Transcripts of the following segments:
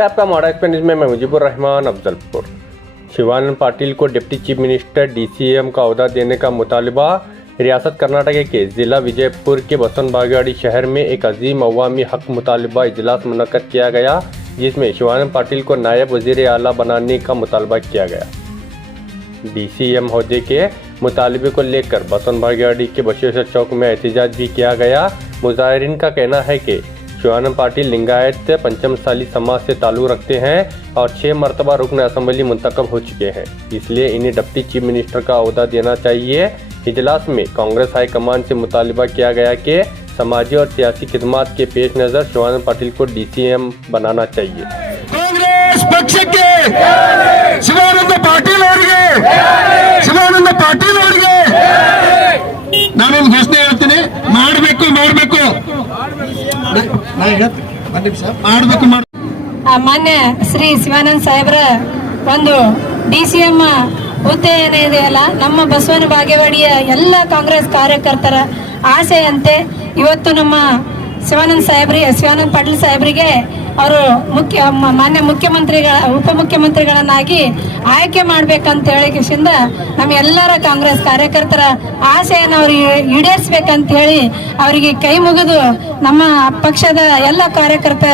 स्वागत है आपका मॉडल एक्सप्लेनेशन में। मैं मुजीबुर रहमान अफजलपुर। शिवानंद पाटिल को डिप्टी चीफ मिनिस्टर डीसीएम का ओहदा देने का मुतालबा। रियासत कर्नाटक के ज़िला विजयपुर के बसवन बागेवाड़ी शहर में एक अजीम अवामी हक मुतालबा इजलास मुनक्कद किया गया, जिसमें शिवानंद पाटिल को नायब वज़ीर आला बनाने का मुतालबा किया गया। डीसीएम ओहदे के मुतालबे को लेकर बसवन बागेवाड़ी के बशेश्वर चौक में एहतजाज भी किया गया। मुजाहिरीन का कहना है कि शिवानंद पाटिल लिंगायत पंचमसाली समाज से ताल्लुक़ रखते हैं और 6 मरतबा रुकन असम्बली मुंतखब हो चुके हैं, इसलिए इन्हें डिप्टी चीफ मिनिस्टर का ओहदा देना चाहिए। इजलास में कांग्रेस हाईकमान से मुतालबा किया गया कि समाजी और सियासी खिदमात के पेश नज़र शिवानंद पाटिल को डीसीएम बनाना चाहिए। कांग्रेस पक्ष के ಶಿವಾನಂದ ಪಾಟೀಲ್ ಅವರಿಗೆ ನಾನೊಂದು ಘೋಷಣೆ ಹೇಳ್ತೀನಿ, ಮಾಡಬೇಕು ಮಾನ್ಯ ಶ್ರೀ ಶಿವಾನಂದ ಸಾಹೇಬ್ರ ಒಂದು ಡಿಸಿಎಂ ಹುದ್ದೆ ಏನಿದೆಯಲ್ಲ, ನಮ್ಮ ಬಸವನ ಬಾಗೇವಾಡಿಯ ಎಲ್ಲ ಕಾಂಗ್ರೆಸ್ ಕಾರ್ಯಕರ್ತರ ಆಸೆಯಂತೆ ಇವತ್ತು ನಮ್ಮ ಶಿವಾನಂದ ಪಾಟೀಲ್ ಸಾಹೇಬರಿಗೆ ಅವರು ಮಾನ್ಯ ಉಪಮುಖ್ಯಮಂತ್ರಿಗಳನ್ನಾಗಿ ಆಯ್ಕೆ ಮಾಡ್ಬೇಕಂತ ಹೇಳಿಕಿಂದ ನಮ್ಮ ಎಲ್ಲರ ಕಾಂಗ್ರೆಸ್ ಕಾರ್ಯಕರ್ತರ ಆಸೆಯನ್ನು ಅವ್ರಿಗೆ ಈಡೇರಿಸ್ಬೇಕಂತ ಹೇಳಿ ಅವರಿಗೆ ಕೈ ಮುಗಿದು ನಮ್ಮ ಪಕ್ಷದ ಎಲ್ಲ ಕಾರ್ಯಕರ್ತ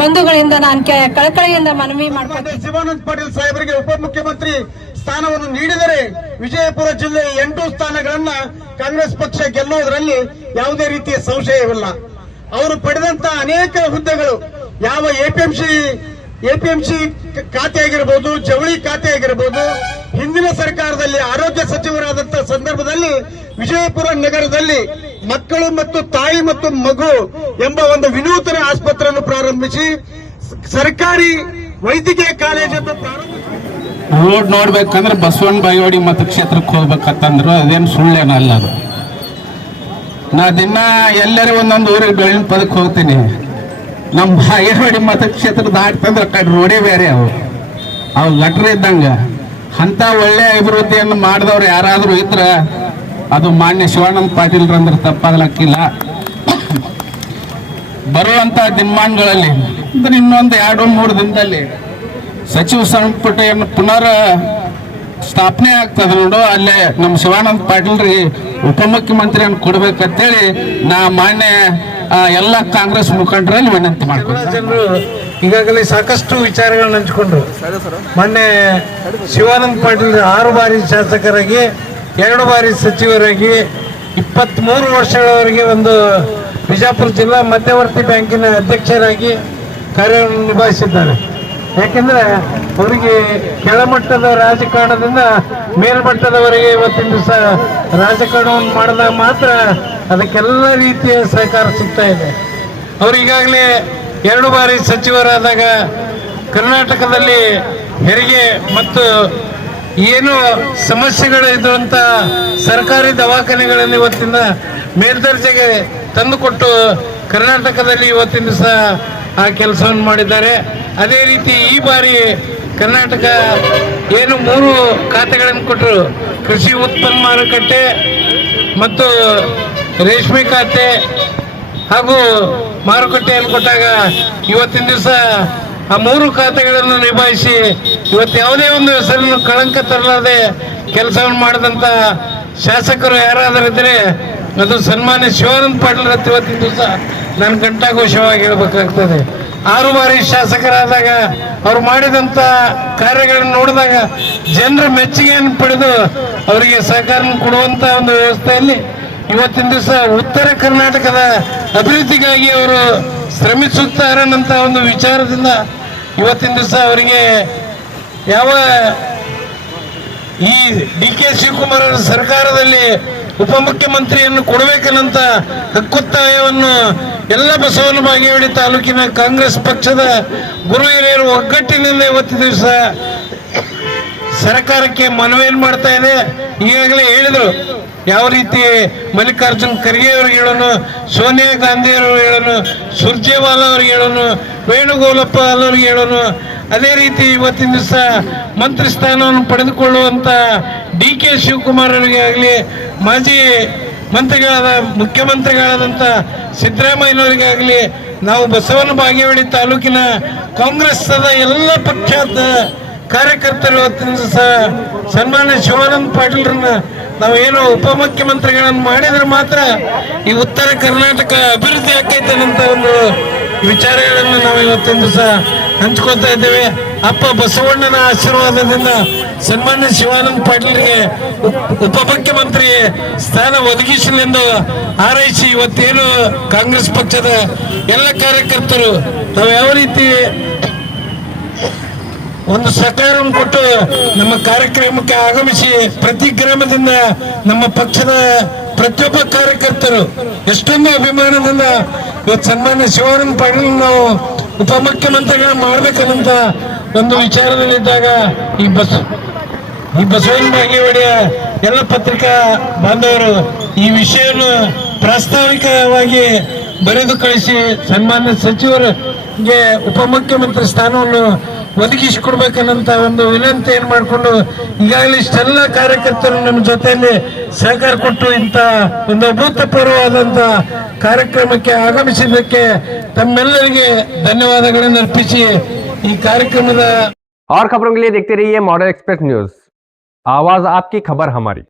ಬಂಧುಗಳಿಂದ ನಾನು ಕಳಕಳಿಯಿಂದ ಮನವಿ ಮಾಡ್ತೀನಿ. ಶಿವಾನಂದ ಪಾಟೀಲ್ ಸಾಹೇಬರಿಗೆ ಉಪಮುಖ್ಯಮಂತ್ರಿ ಸ್ಥಾನವನ್ನು ನೀಡಿದರೆ ವಿಜಯಪುರ ಜಿಲ್ಲೆಯ 8 ಸ್ಥಾನಗಳನ್ನ ಕಾಂಗ್ರೆಸ್ ಪಕ್ಷ ಗೆಲ್ಲುವುದರಲ್ಲಿ ಯಾವುದೇ ರೀತಿಯ ಸಂಶಯವಿಲ್ಲ. ಅವರು ಪಡೆದಂತ ಅನೇಕ ಹುದ್ದೆಗಳು ಯಾವ ಎಪಿಎಂಸಿ ಖಾತೆ ಆಗಿರಬಹುದು, ಜವಳಿ ಖಾತೆ ಆಗಿರಬಹುದು, ಹಿಂದಿನ ಸರ್ಕಾರದಲ್ಲಿ ಆರೋಗ್ಯ ಸಚಿವರಾದಂತಹ ಸಂದರ್ಭದಲ್ಲಿ ವಿಜಯಪುರ ನಗರದಲ್ಲಿ ಮಕ್ಕಳು ಮತ್ತು ತಾಯಿ ಮತ್ತು ಮಗು ಎಂಬ ಒಂದು ವಿನೂತನ ಆಸ್ಪತ್ರೆಯನ್ನು ಪ್ರಾರಂಭಿಸಿ ಸರ್ಕಾರಿ ವೈದ್ಯಕೀಯ ಕಾಲೇಜನ್ನು ಪ್ರಾರಂಭಿಸಿ ರೋಡ್ ನೋಡ್ಬೇಕಂದ್ರೆ ಬಸವನ ಬಾಗೇವಾಡಿ ಮತಕ್ಷೇತ್ರಕ್ಕೆ ಹೋಗ್ಬೇಕಂತಂದ್ರು ಅದೇನು ಸುಳ್ಳೇನಲ್ಲ. ಅದು ನಾ ದಿನ ಎಲ್ಲರೂ ಒಂದೊಂದು ಊರಿಗೆ ಬೆಳ್ಳಿನ ಪದಕ್ಕೆ ಹೋಗ್ತೀನಿ. ನಮ್ಮ ಬಾಗೇವಾಡಿ ಮತಕ್ಷೇತ್ರ ದಾಟ್ತಂದ್ರೆ ಕಡೆ ರೋಡೇ ಬೇರೆ ಅವು ಗಟ್ರ ಇದ್ದಂಗ. ಅಂತ ಒಳ್ಳೆ ಅಭಿವೃದ್ಧಿಯನ್ನು ಮಾಡಿದವ್ರು ಯಾರಾದರೂ ಇದ್ರೆ ಅದು ಮಾನ್ಯ ಶಿವಾನಂದ ಪಾಟೀಲ್ರಂದ್ರೆ ತಪ್ಪಾಗ್ಲಕ್ಕಿಲ್ಲ. ಬರುವಂತ ದಿನಮಾನಗಳಲ್ಲಿ ಅಂದ್ರೆ ಇನ್ನೊಂದು 2-3 ದಿನದಲ್ಲಿ ಸಚಿವ ಸಂಪುಟವನ್ನು ಪುನರ್ ಸ್ಥಾಪನೆ ಆಗ್ತದೆ ನೋಡು, ಅಲ್ಲೇ ನಮ್ಮ ಶಿವಾನಂದ ಪಾಟೀಲ್ರಿಗೆ ಉಪಮುಖ್ಯಮಂತ್ರಿಯನ್ನು ಕೊಡ್ಬೇಕಂತೇಳಿ ನಾ ಮಾನ್ಯ ಎಲ್ಲ ಕಾಂಗ್ರೆಸ್ ಮುಖಂಡರಲ್ಲಿ ವಿನಂತಿ ಮಾಡ್ಕೊಂಡು ಜನರು ಈಗಾಗಲೇ ಸಾಕಷ್ಟು ವಿಚಾರಗಳನ್ನ ಹಂಚಿಕೊಂಡ್ರು. ಮೊನ್ನೆ ಶಿವಾನಂದ ಪಾಟೀಲ್ 6 ಬಾರಿ ಶಾಸಕರಾಗಿ 2 ಬಾರಿ ಸಚಿವರಾಗಿ 23 ವರ್ಷಗಳವರೆಗೆ ಒಂದು ಬಿಜಾಪುರ ಜಿಲ್ಲಾ ಮಧ್ಯವರ್ತಿ ಬ್ಯಾಂಕಿನ ಅಧ್ಯಕ್ಷರಾಗಿ ಕಾರ್ಯವನ್ನು ನಿಭಾಯಿಸಿದ್ದಾರೆ. ಯಾಕೆಂದ್ರೆ ಅವರಿಗೆ ಕೆಳಮಟ್ಟದ ರಾಜಕಾರಣದಿಂದ ಮೇಲ್ಮಟ್ಟದವರೆಗೆ ಇವತ್ತಿನ ದಿವಸ ರಾಜಕಾರಣವನ್ನು ಮಾಡಿದಾಗ ಮಾತ್ರ ಅದಕ್ಕೆಲ್ಲ ರೀತಿಯ ಸಹಕಾರ ಸಿಗ್ತಾ ಇದೆ. ಅವರು ಈಗಾಗಲೇ 2 ಬಾರಿ ಸಚಿವರಾದಾಗ ಕರ್ನಾಟಕದಲ್ಲಿ ಹೆರಿಗೆ ಮತ್ತು ಏನು ಸಮಸ್ಯೆಗಳಿರುವಂಥ ಸರ್ಕಾರಿ ದವಾಖಾನೆಗಳನ್ನು ಇವತ್ತಿನ ಮೇಲ್ದರ್ಜೆಗೆ ತಂದುಕೊಟ್ಟು ಕರ್ನಾಟಕದಲ್ಲಿ ಇವತ್ತಿನ ದಿವಸ ಆ ಕೆಲಸವನ್ನು ಮಾಡಿದ್ದಾರೆ. ಅದೇ ರೀತಿ ಈ ಬಾರಿ ಕರ್ನಾಟಕ ಏನು 3 ಖಾತೆಗಳನ್ನು ಕೊಟ್ಟರು, ಕೃಷಿ ಉತ್ಪನ್ನ ಮಾರುಕಟ್ಟೆ ಮತ್ತು ರೇಷ್ಮೆ ಖಾತೆ ಹಾಗೂ ಮಾರುಕಟ್ಟೆಯನ್ನು ಕೊಟ್ಟಾಗ ಇವತ್ತಿನ ದಿವಸ ಆ 3 ಖಾತೆಗಳನ್ನು ನಿಭಾಯಿಸಿ ಇವತ್ತು ಯಾವುದೇ ಒಂದು ಹೆಸರನ್ನು ಕಳಂಕ ತರಲಾದೆ ಕೆಲಸವನ್ನು ಮಾಡಿದಂಥ ಶಾಸಕರು ಯಾರಾದರೂ ಇದ್ದರೆ ಅದು ಸನ್ಮಾನ್ಯ ಶಿವಾನಂದ ಪಾಟೀಲ್ ಅಂತ ಇವತ್ತಿನ ದಿವಸ ನಾನು ಘಂಟಾಘೋಷವಾಗಿ ಹೇಳಬೇಕಾಗ್ತದೆ. 6 ಬಾರಿ ಶಾಸಕರಾದಾಗ ಅವ್ರು ಮಾಡಿದಂಥ ಕಾರ್ಯಗಳನ್ನು ನೋಡಿದಾಗ ಜನರ ಮೆಚ್ಚುಗೆಯನ್ನು ಪಡೆದು ಅವರಿಗೆ ಸಹಕಾರ ಕೊಡುವಂಥ ಒಂದು ವ್ಯವಸ್ಥೆಯಲ್ಲಿ ಇವತ್ತಿನ ದಿವಸ ಉತ್ತರ ಕರ್ನಾಟಕದ ಅಭಿವೃದ್ಧಿಗಾಗಿ ಅವರು ಶ್ರಮಿಸುತ್ತಾರೆ ಅನ್ನೋಂಥ ಒಂದು ವಿಚಾರದಿಂದ ಇವತ್ತಿನ ದಿವಸ ಅವರಿಗೆ ಯಾವ ಈ DK ಶಿವಕುಮಾರ್ ಅವರ ಸರ್ಕಾರದಲ್ಲಿ ಉಪಮುಖ್ಯಮಂತ್ರಿಯನ್ನು ಕೊಡಬೇಕನ್ನಂತ ಹಕ್ಕೊತ್ತಾಯವನ್ನು ಎಲ್ಲ ಬಸವನ ಬಾಗೇವಾಡಿ ತಾಲೂಕಿನ ಕಾಂಗ್ರೆಸ್ ಪಕ್ಷದ ಗುರು ಹಿರಿಯರು ಒಗ್ಗಟ್ಟಿನಿಂದ ಇವತ್ತಿನ ದಿವಸ ಸರ್ಕಾರಕ್ಕೆ ಮನವಿಯನ್ನು ಮಾಡ್ತಾ ಇದೆ. ಈಗಾಗಲೇ ಹೇಳಿದರು ಯಾವ ರೀತಿ ಮಲ್ಲಿಕಾರ್ಜುನ್ ಖರ್ಗೆ ಅವ್ರಿಗೆ ಹೇಳೋನು, ಸೋನಿಯಾ ಗಾಂಧಿ ಅವ್ರಿಗೆ ಹೇಳೋನು, ಸುರ್ಜೇವಾಲಾ ಅವ್ರಿಗೆ ಹೇಳೋನು, ವೇಣುಗೋಪಾಲ್ ಅವ್ರಿಗೆ ಹೇಳೋನು, ಅದೇ ರೀತಿ ಇವತ್ತಿನ ದಿವಸ ಮಂತ್ರಿ ಸ್ಥಾನವನ್ನು ಪಡೆದುಕೊಳ್ಳುವಂಥ DK ಶಿವಕುಮಾರ್ ಅವರಿಗೆ ಆಗಲಿ, ಮಾಜಿ ಮಂತ್ರಿಗಳಾದ ಮುಖ್ಯಮಂತ್ರಿಗಳಾದಂಥ ಸಿದ್ದರಾಮಯ್ಯನವರಿಗಾಗಲಿ ನಾವು ಬಸವನ ಬಾಗೇವಾಡಿ ತಾಲೂಕಿನ ಕಾಂಗ್ರೆಸ್ ಎಲ್ಲ ಪಕ್ಷದ ಕಾರ್ಯಕರ್ತರು ಇವತ್ತಿನ ದಿವಸ ಸನ್ಮಾನ್ಯ ಶಿವಾನಂದ ಪಾಟೀಲ್ರನ್ನ ನಾವೇನು ಉಪಮುಖ್ಯಮಂತ್ರಿಗಳನ್ನು ಮಾಡಿದ್ರೆ ಮಾತ್ರ ಈ ಉತ್ತರ ಕರ್ನಾಟಕ ಅಭಿವೃದ್ಧಿ ಆಕೈತೆ ಅನ್ನೋ ಒಂದು ವಿಚಾರಗಳನ್ನು ನಾವು ಇವತ್ತಿನ ದಿವಸ ಹಂಚ್ಕೊತಾ ಇದ್ದೇವೆ. ಅಪ್ಪ ಬಸವಣ್ಣನ ಆಶೀರ್ವಾದದಿಂದ ಸನ್ಮಾನ್ಯ ಶಿವಾನಂದ ಪಾಟೀಲ್ರಿಗೆ ಉಪಮುಖ್ಯಮಂತ್ರಿ ಸ್ಥಾನ ಒದಗಿಸಲೆಂದು ಹಾರೈಸಿ ಇವತ್ತೇನು ಕಾಂಗ್ರೆಸ್ ಪಕ್ಷದ ಎಲ್ಲ ಕಾರ್ಯಕರ್ತರು ನಾವು ಯಾವ ರೀತಿ ಒಂದು ಸಹಕಾರವನ್ನು ಕೊಟ್ಟು ನಮ್ಮ ಕಾರ್ಯಕ್ರಮಕ್ಕೆ ಆಗಮಿಸಿ ಪ್ರತಿ ಗ್ರಾಮದಿಂದ ನಮ್ಮ ಪಕ್ಷದ ಪ್ರತಿಯೊಬ್ಬ ಕಾರ್ಯಕರ್ತರು ಎಷ್ಟೊಂದು ಅಭಿಮಾನದಿಂದ ಇವತ್ತು ಸನ್ಮಾನ್ಯ ಶಿವಾನಂದ ಪಾಟೀಲ್ ನಾವು ಉಪಮುಖ್ಯಮಂತ್ರಿಗಳನ್ನ ಮಾಡ್ಬೇಕನ್ನಂತ ಒಂದು ವಿಚಾರದಲ್ಲಿದ್ದಾಗ ಈ ಬಸವನ ಬಾಗೇವಾಡಿಯ ಎಲ್ಲ ಪತ್ರಿಕಾ ಬಾಂಧವರು ಈ ವಿಷಯವನ್ನು ಪ್ರಾಸ್ತಾವಿಕವಾಗಿ ಬರೆದು ಕಳಿಸಿ ಸನ್ಮಾನ್ಯ ಸಚಿವರಿಗೆ ಉಪಮುಖ್ಯಮಂತ್ರಿ ಸ್ಥಾನವನ್ನು ಒದಗಿಸಿಕೊಡ್ಬೇಕನ್ನಂತ ಒಂದು ವಿನಂತಿ ಏನ್ ಮಾಡಿಕೊಂಡು ಈಗಾಗಲೇ ಇಷ್ಟೆಲ್ಲ ಕಾರ್ಯಕರ್ತರು ನಮ್ಮ ಜೊತೆಯಲ್ಲಿ ಸಹಕಾರ ಕೊಟ್ಟು ಇಂಥ ಒಂದು ಅಭೂತಪೂರ್ವವಾದಂತ ಕಾರ್ಯಕ್ರಮಕ್ಕೆ ಆಗಮಿಸಿದ್ದಕ್ಕೆ ತಮ್ಮೆಲ್ಲರಿಗೆ ಧನ್ಯವಾದಗಳನ್ನು ಅರ್ಪಿಸಿ ಈ ಕಾರ್ಯಕ್ರಮದ और खबरों के लिए देखते रहिए मॉडल एक्सप्रेस न्यूज, आवाज आपकी खबर हमारी।